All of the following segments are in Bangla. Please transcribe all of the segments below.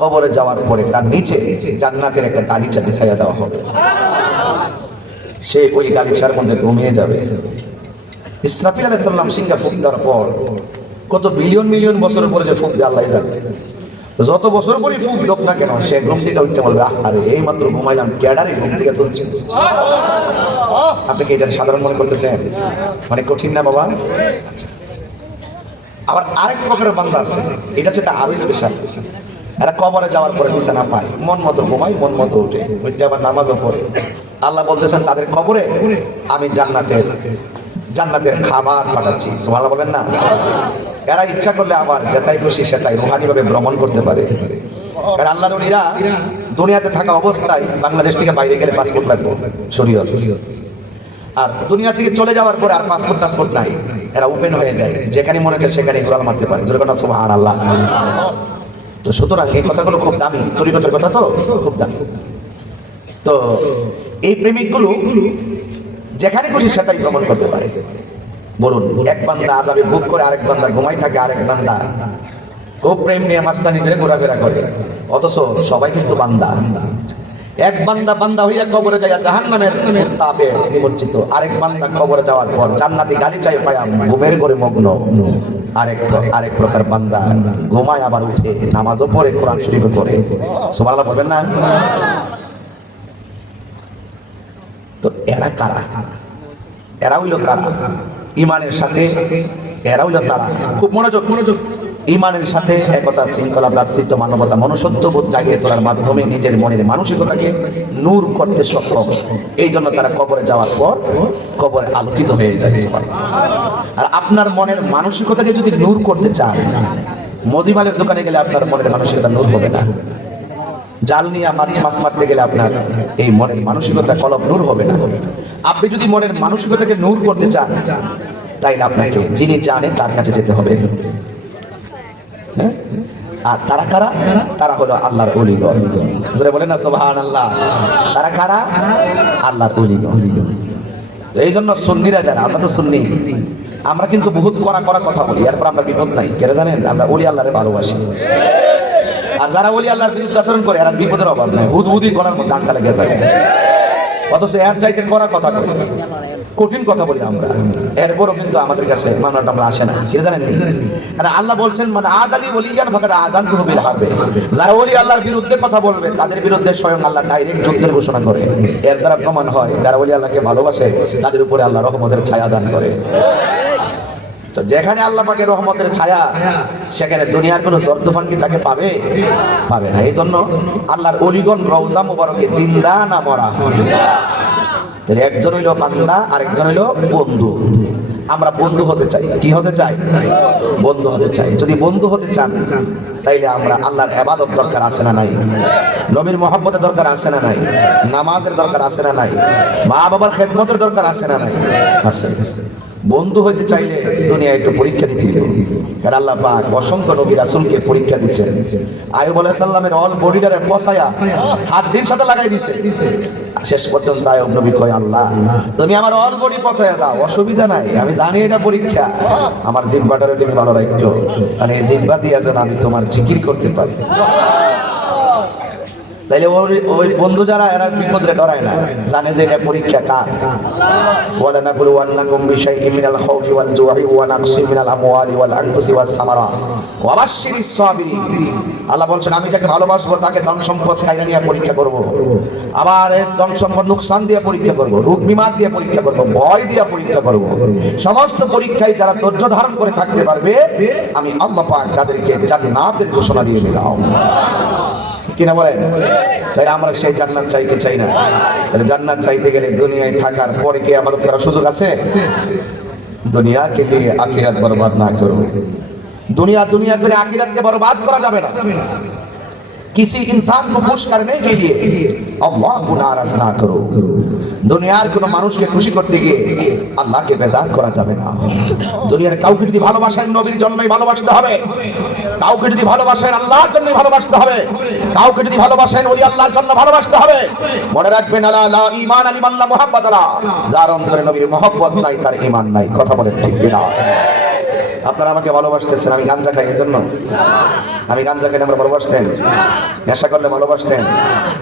কবরে যাওয়ার পরে তার নিচে নিচে জান্নাতের একটা গালিচা বিছাইয়া দেওয়া হবে। সে ওই গালিচার মধ্যে ঘুমিয়ে যাবে। ইসরাফিল আলাইহিস সালাম সিংহা ফুক দেওয়ার পর কত বিলিয়ন মিলিয়ন বছরের পরে যে ফুক আল্লাহ জানে যত বছর পরে ফুক লোক না কেন, সে ঘুম থেকে উঠতে বলবে আরে এই মাত্র ঘুমাইলাম ক্যাডারে ঘুম থেকে তুলছে আপনি কি এটা সাধারণ মনে করতেছেন? মানে কঠিন না বাবা? আবার আরেক প্রকারের বান্দা আছে, এটা হচ্ছে আরও স্পেশাল এরা কবরে যাওয়ার পরে বিছানা পায় মন মতো ঘুমায়, মন মতো উঠে। ওইটা আবার নামাজও পড়ে। আল্লাহ বলতেছেন, তাদের কবরে আমি জান্নাতের জান্নাতের খাবার পাঠাচ্ছি সুবহানাল্লাহ বলেন না। এরা ইচ্ছা করলে আবার যেটাই খুশি সেটাই রুহানিভাবে ভ্রমণ করতে পারে। কারণ আল্লাহর ওলিরা দুনিয়াতে থাকা অবস্থায় বাংলাদেশ থেকে বাইরে গেলে পাসপোর্ট লাগবে শরীয়ত। আর দুনিয়া থেকে চলে যাওয়ার পরে আর পাসপোর্ট টাসপোর্ট নাই। এরা ওপেন হয়ে যায়। যেখানে মনে হচ্ছে সেখানে ইসলাম মারতে পারে। দুর্ঘটনা সুবহান আল্লাহ তো সুতরাং এই কথাগুলো খুব দামি। তরিকতের কথা তো? খুব দামি। তো এই প্রেমিকগুলো যেখানে খুশি সেটাই ভ্রমণ করতে পারে। বলুন, এক বান্দা আজাবে ভোগ করে আরেক বান্দা ঘুমাই থাকে, আরেক বান্দা খুব প্রেম নিয়ে মাস্তানি নিয়ে ঘোরাফেরা করে। অথচ সবাই কিন্তু বান্দা। এক বান্দা বান্দা হইয়া কবরে যায় জাহান্নামের তাপে নিমজ্জিত। আরেক বান্দা কবরে যাওয়ার পর জান্নাতি গালি চাই পায়, ঘুমের করে মগ্ন। আরেক আরেক প্রকার বান্দা ঘুমায় আবার উঠে নামাজও পড়ে, কোরআন শরীফও পড়ে। সুবহানাল্লাহ বলবেন না? তো এরা কারা? এরা হইল কারা? ইমানের সাথে, এরা হইল তারা? খুব মনোযোগ মনোযোগ। ইমানের সাথে একতা, শৃঙ্খলা, ভ্রাতৃত্ব, মানবতা মনুষ্যত্ববোধ জাগিয়ে তোলার মাধ্যমে নিজের মনের মানসিকতাকে নূর করতে সক্ষম। এই জন্য তারা কবরে যাওয়ার পর কবরে আলোকিত হয়ে যায়। আর আপনার মনের মানসিকতাকে যদি নূর করতে চান মদিমালের দোকানে গেলে আপনার মনের মানসিকতা নূর হবে না। জাল নিয়ে মাছ মাছ মারতে গেলে আপনার এই মনের মানসিকতা ফলক নূর হবে না। আপনি যদি মনের মানসিকতাকে নূর করতে চান, তাইলে আপনাকে যিনি জানেন তার কাছে যেতে হবে। হ্যাঁ? আর তারা কারা? তারা হলো আল্লাহর অলিগণ যারা বলে না সোহান আল্লাহ তারা কারা? আল্লাহর অলিগণ এই জন্য সুন্নিরা যারা, আমরা তো সুন্নি। আমরা কিন্তু বহুত করা করা কথা বলি, এরপর আমরা বিপদ নাই। কেন জানেন? আমরা অলি আল্লাহরে ভালোবাসি। আর যারা ওলি আল্লাহর বিরুদ্ধে আচরণ করে, এরা বিপদের অভাব নাই। হুদ হুদি গলার মধ্যে আটকা লেগে যায়। অথচ এর চাইতে করা কথা বলি কঠিন কথা বলি আমরা। এরপরও কিন্তু আমাদের কাছে মানাটা আমরা আসে না। কি জানেন আর আল্লাহ বলছেন মানে আদ আলী বলি জ্ঞান ফাঁকা আজান তো হবে যারা ওলি আল্লাহর বিরুদ্ধে কথা বলবে, তাদের বিরুদ্ধে স্বয়ং আল্লাহ ডাইরেক্ট যুদ্ধের ঘোষণা করে। এর দ্বারা প্রমাণ হয়, যারা ওলি আল্লাহকে ভালোবাসে, তাদের উপরে আল্লাহ রহমতের ছায়া দান করে। তো যেখানে আল্লাহ পাকের রহমতের ছায়া, সেখানে দুনিয়ার কোনো জর্দফান কি তাকে পাবে? পাবে না। এই জন্য আল্লাহর অলিগন রওজা মুবারকে জিন্দা না মরা। একজন হইল বান্দা আরেকজন হইল বন্ধু। আমরা বন্ধু হতে চাই। কি হতে চাই? বন্ধু হতে চাই। যদি বন্ধু হতে চান, তাইলে আমরা আল্লাহর এবাদত দরকার আছে না নাই? নবীর মহব্বতের দরকার আছে না নাই? নামাজের দরকার আছে না নাই? মা বাবার খেদমতের দরকার আছে না নাই? আছে। বন্ধু হইতে চাইলে দুনিয়া একটু পরীক্ষা দিতে কারণ আল্লাহ পাক অসংখ্য নবী রাসূলকে পরীক্ষা দিচ্ছেন আয়ুব আলাইহিস সালামের অল বডিটারে হাত দিন সাথে লাগাই দিছে। শেষ পর্যন্ত আয়ুব নবী কয়, আল্লাহ, তুমি আমার অল বডি পচায়া দাও, অসুবিধা নাই, আমি জানি এটা পরীক্ষা। আমার জিহ্বাটারে তুমি ভালো রাখছো কারণ এই জিহ্বা দিয়ে যেন আমি তোমার জিকির করতে পারি। তাইলে ওই ওই বন্ধু যারা, এরা বিপদে ডরায় না। জানে যে এটা পরীক্ষা কার? ওয়ালা নাকুলু ওয়ান্নাকুম বিশাইইন মিনাল খাউফি ওয়াল জু'i ওয়া নাকসি মিনাল আমওয়ালি ওয়াল আনফুসি ওয়াস সামারা। ওয়া বাশশিরিস সাবিরিন। আল্লাহ বলছেন, আমি যাকে ভালোবাসবো, তাকে ধন সম্পদ খাইরা নিয়ে পরীক্ষা করব। আবার ধন সম্পদ নুকসান দিয়ে পরীক্ষা করব রোগ বিমার দিয়ে পরীক্ষা করব, ভয় দিয়ে পরীক্ষা করব। সমস্ত পরীক্ষায় যারা ধৈর্য ধারণ করে থাকতে পারবে, আমি আল্লাহ পাক তাদেরকে জান্নাতের ঘোষণা দিয়ে দিলাম। কিনা বলেন তাই আমরা সেই জান্নাত চাইতে চাই না তাহলে জান্নাত চাইতে গেলে দুনিয়ায় থাকার পরে কি আমাদের করার সুযোগ আছে দুনিয়া কেটে আখিরাত বরবাদ না করো दुनिया दुनिया করে আখিরাতকে বরবাদ করা যাবে না किसी इंसान को खुश करने के लिए अल्लाह को नाराज ना करो দুনিয়ার কোন মানুষকে খুশি করতে গিয়ে আল্লাহকে বেজার করা যাবে না দুনিয়ার কাউকে যদি ভালোবাসেন নবীর জন্যই ভালোবাসতে হবে কাউকে যদি ভালোবাসেন, আল্লাহর জন্য ভালোবাসতে হবে। কাউকে যদি ভালোবাসেন ওই আল্লাহর জন্য ভালোবাসতে হবে। মনে রাখবেন আল্লাহ লা ঈমান আলী মাল্লা মোহাম্মদ আলা। যার অন্তরে নবীর মহব্বত নাই, তার ইমান নাই। কথা বলেন ঠিক কিনা? আপনারা আমাকে ভালোবাসতেছেন, আমি গাঞ্জা খাই এর জন্য আমি গাঞ্জা খাইলে আমরা ভালোবাসতেন, নেশা করলে ভালোবাসতেন,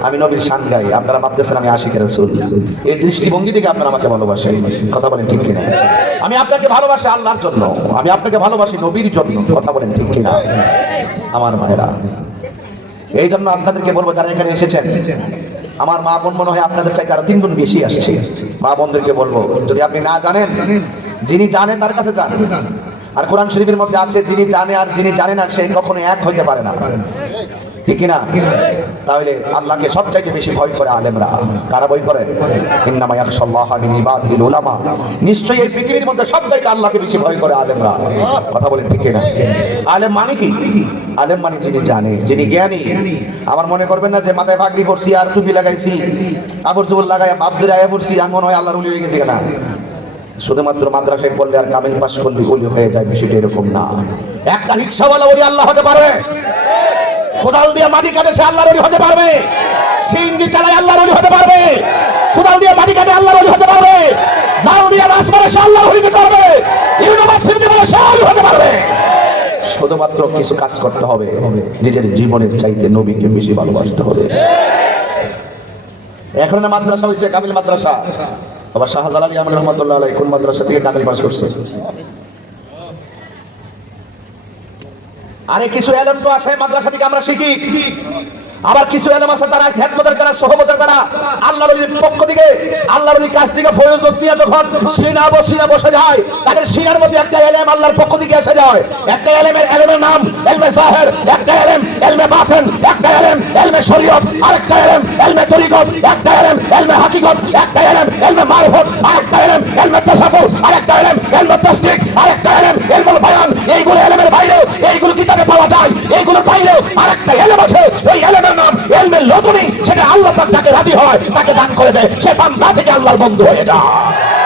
আমি নবীর শান গাই। আপনারা ভাবতেছেন আমি আশিকের রসুল। এই দৃষ্টিভঙ্গি থেকে আপনারা আমাকে ভালোবাসেন। কথা বলেন ঠিক কিনা? আমি আপনাকে ভালোবাসি আল্লাহর জন্য। আমি আপনাকে ভালোবাসি নবীর জন্য। কথা বলেন ঠিক কিনা? আমার মায়েরা এই জন্য আপনাদেরকে বলব, যারা এখানে এসেছেন, আমার মা বোন মনে হয় আপনাদের চাইতে আরও তিন গুণ বেশি আসছে। মা বোনদেরকে বলব, যদি আপনি না জানেন, যিনি জানেন তার কাছে যান। আর কোরআন শরীফের মধ্যে আছে, যিনি জানে আর যিনি জানে না, সে কখনো এক হইতে পারে না। ঠিক কিনা? তাহলে আল্লাহকে সবচাইতে বেশি ভয় করে আলেমরা। কারা বই করে? উলামা। নিশ্চয়ই এই পৃথিবীর মধ্যে সবচাইতে আল্লাহকে বেশি ভয় করে আলেমরা। কথা বলেন ঠিক কিনা? আলেম মানে কি? আলেম মানে যিনি জানে, যিনি জ্ঞানী। আমার মনে করবেন না যে মাথায় পাগড়ি পরছি আর টুপি লাগাইছি আবর চুবর লাগাই বাপ আয়া পড়ছি আমি মনে হয় আল্লাহর উলি হয়ে গেছি কেনা? শুধুমাত্র মাদ্রাসায় পড়লে আর কামিল পাশ করলে উলি হয়ে যায় বিষয়টা এরকম না। একটা রিক্সাওয়ালা ওলি আল্লাহ হতে পারবে? কোদাল দিয়ে মাটি কাটে সে আল্লাহর ওলি হতে পারবে? সিএনজি চালায় আল্লাহর ওলি হতে পারবে? কোদাল দিয়ে মাটি কাটে আল্লাহর ওলি হতে পারবে? জাল দিয়ে রাস করে সে আল্লাহর ওলি পারবে ইউনিভার্সিটি বলে সে ওলি হতে পারবে? শুধুমাত্র কিছু কাজ করতে হবে নিজের জীবনের চাইতে নবীকে বেশি ভালোবাসতে হবে। এখন মাদ্রাসা হয়েছে কামিল মাদ্রাসা। আবার শাহজালালি আমর রহমতুল্লাহ আলাই কোন মাদ্রাসা থেকে কামিল পাস করছে? আরে কিছু এলম তো আছে, মাদ্রাসা থেকে আমরা শিখি। আবার কিছু এলম আছে তারা হেদমতের যারা সহবতের যারা আল্লাহর ওলির পক্ষ থেকে, আল্লাহর ওলির কাছ থেকে ফয়জত নিয়ে যখন সিনা বসিনা বসে যায়, তাদের সিনার মধ্যে একটা এলেম আল্লাহর পক্ষ থেকে এসে যায়। একটা এলেমের এলেমের নাম এলমে জাহের, একটা এলেম এলমে বাতেন, একটা এলেম এলমে শরীয়ত, আরেকটা এলেম এলমে তরিকত এলেম হাকিকত একটা এলেম এলমে মারফত আরেকটা এলেম এলমে তাসাফুস আরেকটা এলেম আরেকটা এলেম এলমুল বায়ান। এইগুলো এলেমের বাইরেও, এইগুলো কিতাবে পাওয়া যায় এইগুলোর বাইরেও আরেকটা এলেম আছে ওই এলেমের নাম এলমে লতুনি, সেটা আল্লাহ যাকে রাজি হয়, তাকে দান করে দেয়, সে বান্দা থেকে আল্লাহর বন্ধু হয়ে যায়।